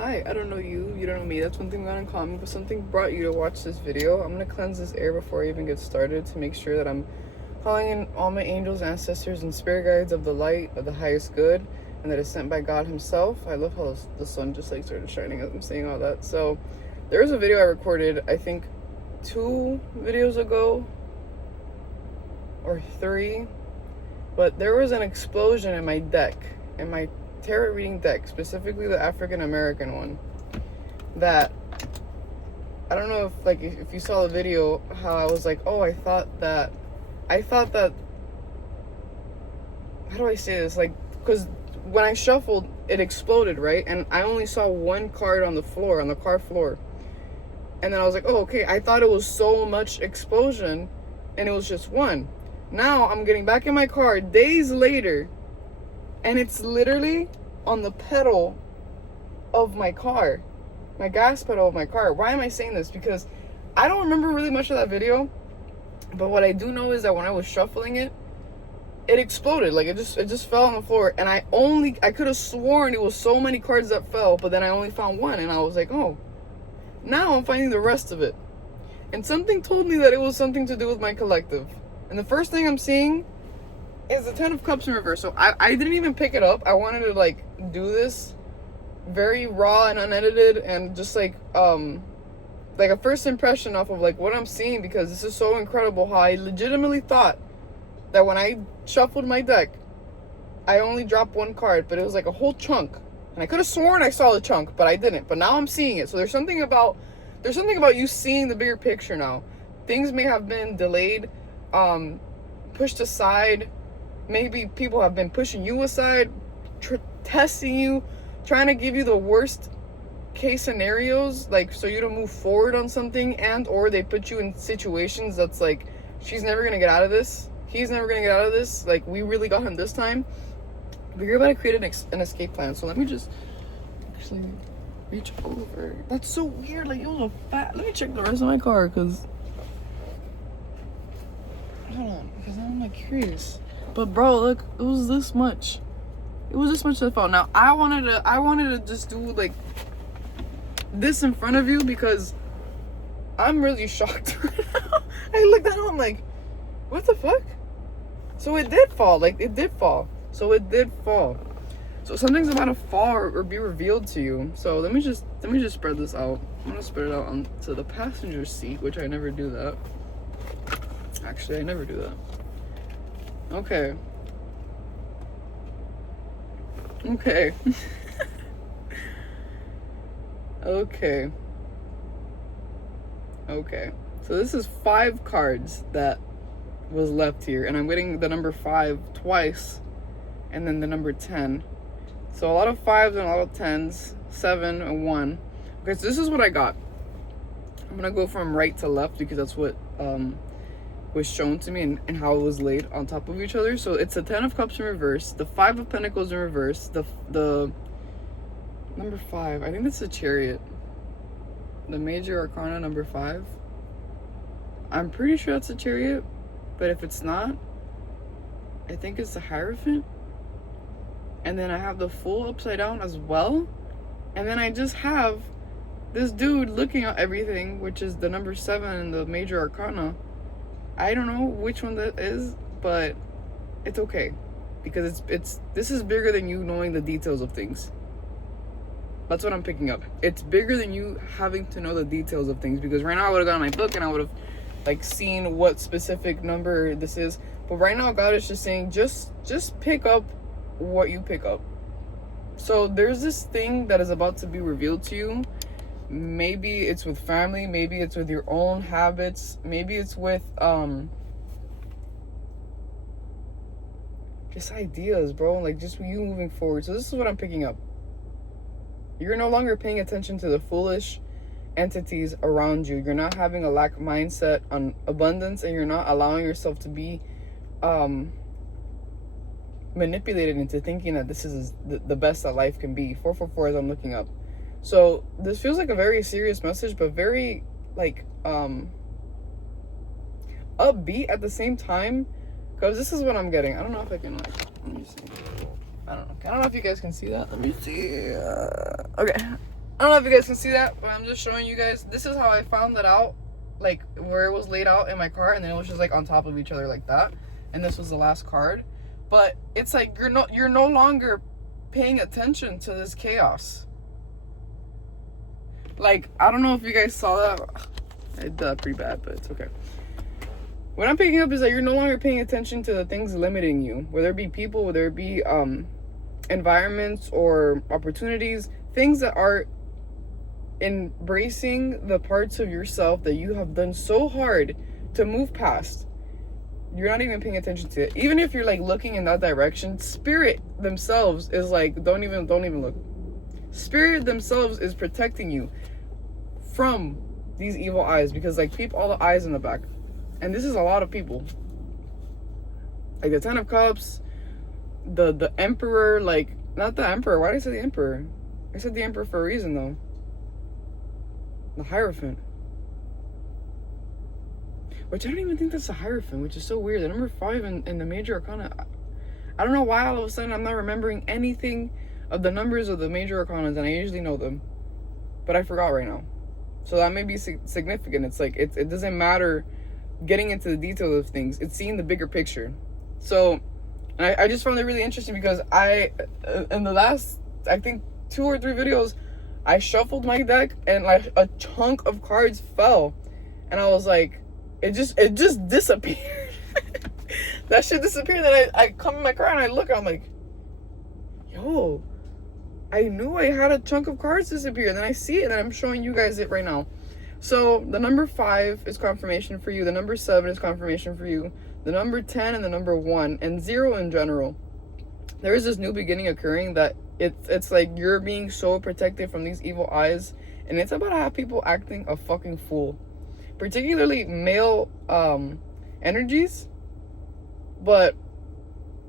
Hi, I don't know you, you don't know me. That's one thing we got in common, but something brought you to watch this video. I'm gonna cleanse this air before I even get started to make sure that I'm calling in all my angels, ancestors, and spirit guides of the light of the highest good, and that is sent by God himself. I love how the sun just like started shining as I'm saying all that. So there was a video I recorded, I think 2 videos ago or 3, but there was an explosion in my deck, in my tarot reading deck, specifically the African American one, that I don't know if you saw the video, how I was like, oh, I thought that how do I say this, like, because when I shuffled it exploded, right? And I only saw one card on the floor, on the card floor, and then I was like, oh, okay, I thought it was so much explosion and it was just one. Now I'm getting back in my car days later, and it's literally on the pedal of my car, my gas pedal of my car. Why am I saying this? Because I don't remember really much of that video, but what I do know is that when I was shuffling it, it exploded. Like it just fell on the floor, and I could have sworn it was so many cards that fell, but then I only found one, and I was like, oh, now I'm finding the rest of it. And something told me that it was something to do with my collective. And the first thing I'm seeing is the 10 of Cups in reverse. So I didn't even pick it up. I wanted to like do this very raw and unedited, and just like a first impression off of like what I'm seeing, because this is so incredible how I legitimately thought that when I shuffled my deck, I only dropped one card, but it was like a whole chunk. And I could have sworn I saw the chunk, but I didn't. But now I'm seeing it. So there's something about you seeing the bigger picture now. Things may have been delayed, pushed aside. Maybe people have been pushing you aside, testing you, trying to give you the worst case scenarios, like so you don't move forward on something, and or they put you in situations that's like, she's never gonna get out of this, he's never gonna get out of this, like we really got him this time. But you're about to create an escape plan. So let me just actually reach over. That's so weird, like it was a fat. Let me check the rest of my car, because hold on, because I'm like curious. But bro, look, it was this much. It was this much that fell. Now I wanted to just do like this in front of you, because I'm really shocked right now. I looked at it, I'm like, what the fuck? So it did fall. Like it did fall. So it did fall. So something's about to fall or be revealed to you. So let me just spread this out. I'm gonna spread it out onto the passenger seat, which I never do that. Actually, I never do that. Okay. Okay. Okay. So this is 5 cards that was left here, and I'm getting the number 5 twice, and then the number 10. So a lot of 5s and a lot of 10s, 7 and 1. Okay, so this is what I got. I'm gonna go from right to left because that's what was shown to me, and how it was laid on top of each other. So it's the 10 of Cups in reverse, the 5 of Pentacles in reverse, the number 5, I think that's the Chariot, the major arcana number 5. I'm pretty sure that's the Chariot, but if it's not, I think it's the Hierophant. And then I have the Fool upside down as well, and then I just have this dude looking at everything, which is the number 7 in the major arcana. I don't know which one that is, but it's okay, because this is bigger than you knowing the details of things. That's what I'm picking up. It's bigger than you having to know the details of things, because right now I would have gone my book and I would have like seen what specific number this is. But right now God is just saying, just pick up what you pick up. So there's this thing that is about to be revealed to you. Maybe it's with family, maybe it's with your own habits, maybe it's with just ideas, bro, like just you moving forward. So this is what I'm picking up. You're no longer paying attention to the foolish entities around you. You're not having a lack mindset on abundance, and you're not allowing yourself to be manipulated into thinking that this is the best that life can be. 444 as I'm looking up. So this feels like a very serious message, but very like upbeat at the same time, because this is what I'm getting. I don't know if I can like, let me see. I don't know if you guys can see that. Let me see. Okay. I don't know if you guys can see that, but I'm just showing you guys. This is how I found it out, like where it was laid out in my cart, and then it was just like on top of each other like that. And this was the last card. But it's like you're no longer paying attention to this chaos. Like, I don't know if you guys saw that. I did that pretty bad, but it's okay. What I'm picking up is that you're no longer paying attention to the things limiting you, whether it be people, whether it be environments or opportunities, things that are embracing the parts of yourself that you have done so hard to move past. You're not even paying attention to it. Even if you're like looking in that direction, spirit themselves is like, don't even look. Spirit themselves is protecting you from these evil eyes, because like peep all the eyes in the back. And this is a lot of people. Like the 10 of Cups, the Emperor, like not the Emperor. Why did I say the Emperor? I said the Emperor for a reason though. The Hierophant. Which I don't even think that's a Hierophant, which is so weird. The number 5 in the major arcana. I don't know why all of a sudden I'm not remembering anything of the numbers of the major arcanas, and I usually know them. But I forgot right now. So that may be significant. It's like, it doesn't matter getting into the details of things. It's seeing the bigger picture. So, and I just found it really interesting because in the last, I think 2 or 3 videos, I shuffled my deck and like a chunk of cards fell. And I was like, it just disappeared. That shit disappeared. Then I come in my car and I look, I'm like, yo, I knew I had a chunk of cards disappear. And then I see it and I'm showing you guys it right now. So the number 5 is confirmation for you. The number 7 is confirmation for you. The number 10 and the number 1 and 0 in general. There is this new beginning occurring that it's like you're being so protected from these evil eyes. And it's about to have people acting a fucking fool. Particularly male energies. But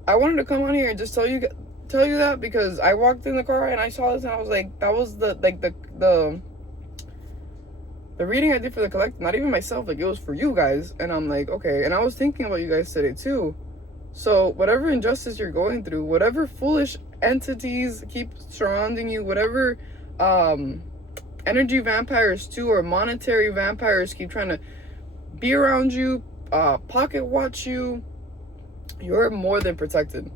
I wanted to come on here and just tell you that because I walked in the car and I saw this and I was like, that was the reading I did for the collective, not even myself, like it was for you guys. And I'm like, okay. And I was thinking about you guys today too. So whatever injustice you're going through, whatever foolish entities keep surrounding you, whatever energy vampires too, or monetary vampires keep trying to be around you, pocket watch you, you're more than protected.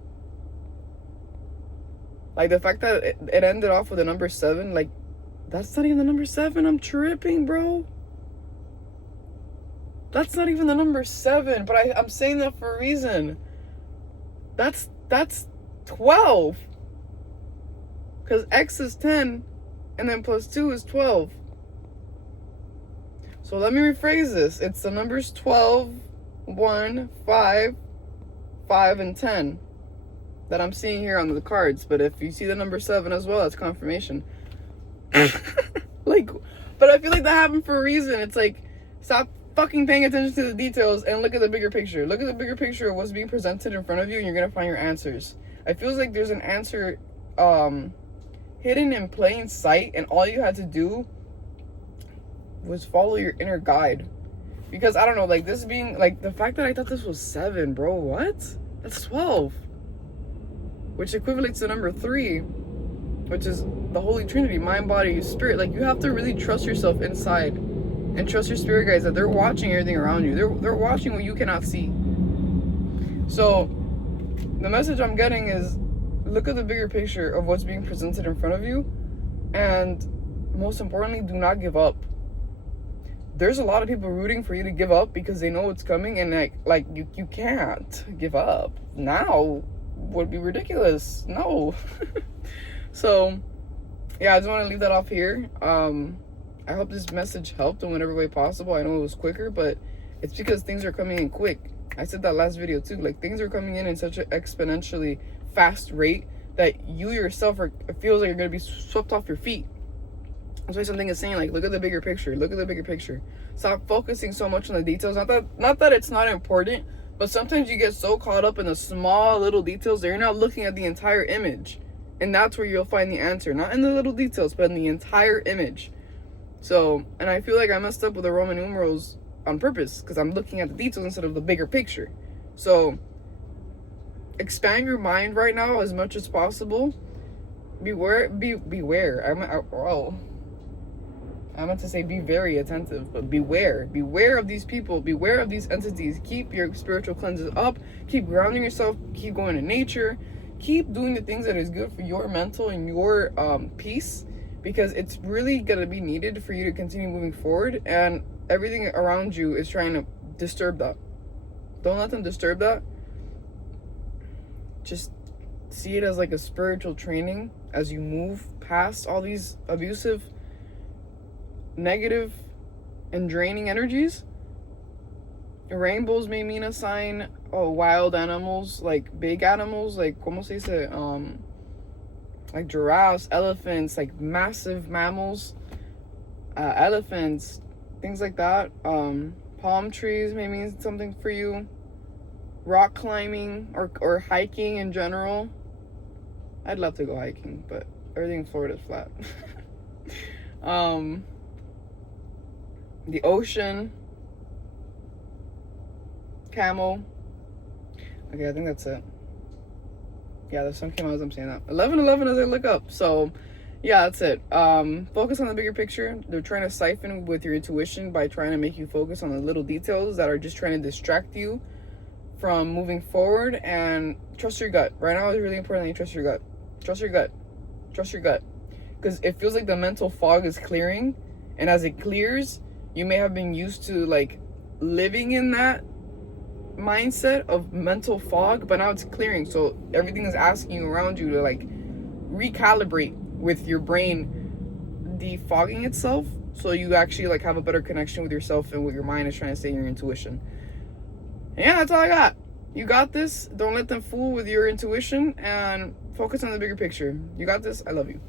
Like the fact that it ended off with a number 7, like that's not even the number 7. I'm tripping, bro. That's not even the number 7, but I'm saying that for a reason. That's 12. Because X is 10, and then plus 2 is 12. So let me rephrase this. It's the numbers 12, 1, 5, 5, and 10 that I'm seeing here on the cards. But if you see the number 7 as well, that's confirmation. Like, but I feel like that happened for a reason. It's like, stop fucking paying attention to the details and look at the bigger picture. Look at the bigger picture of what's being presented in front of you, and you're gonna find your answers. I feel like there's an answer hidden in plain sight, and all you had to do was follow your inner guide. Because I don't know, like this being like the fact that I thought this was 7, bro. What? That's 12, which equates to number 3, which is the Holy Trinity, mind, body, spirit. Like you have to really trust yourself inside and trust your spirit guides that they're watching everything around you. They're watching what you cannot see. So the message I'm getting is look at the bigger picture of what's being presented in front of you, and most importantly, do not give up. There's a lot of people rooting for you to give up because they know what's coming, and like you can't give up now. Would be ridiculous. No. So yeah, I just want to leave that off here. I hope this message helped in whatever way possible. I know it was quicker, but it's because things are coming in quick. I said that last video too. Like things are coming in such an exponentially fast rate that you yourself it feels like you're gonna be swept off your feet. That's why something is saying like, look at the bigger picture. Look at the bigger picture. Stop focusing so much on the details. Not that it's not important, but sometimes you get so caught up in the small little details that you're not looking at the entire image. And that's where you'll find the answer. Not in the little details, but in the entire image. So, and I feel like I messed up with the Roman numerals on purpose because I'm looking at the details instead of the bigger picture. So, expand your mind right now as much as possible. Beware. I meant to say be very attentive, but beware. Beware of these people. Beware of these entities. Keep your spiritual cleanses up. Keep grounding yourself. Keep going to nature. Keep doing the things that is good for your mental and your peace, because it's really going to be needed for you to continue moving forward. And everything around you is trying to disturb that. Don't let them disturb that. Just see it as like a spiritual training as you move past all these abusive, negative, and draining energies. Rainbows may mean a sign of wild animals, like big animals, like como se dice, like giraffes, elephants, like massive mammals, elephants, things like that. Palm trees may mean something for you. Rock climbing or hiking in general. I'd love to go hiking, but everything in Florida is flat. The ocean, camel. Okay, I think that's it. Yeah, the sun came out as I'm saying that. 11:11 as I look up. So, yeah, that's it. Focus on the bigger picture. They're trying to siphon with your intuition by trying to make you focus on the little details that are just trying to distract you from moving forward. And trust your gut. Right now, it's really important that you trust your gut. Trust your gut. Trust your gut. Because it feels like the mental fog is clearing. And as it clears, you may have been used to like living in that mindset of mental fog, but now it's clearing. So everything is asking you around you to like recalibrate with your brain defogging itself, so you actually like have a better connection with yourself and what your mind is trying to say, your intuition. And yeah, that's all I got. You got this. Don't let them fool with your intuition and focus on the bigger picture. You got this. I love you.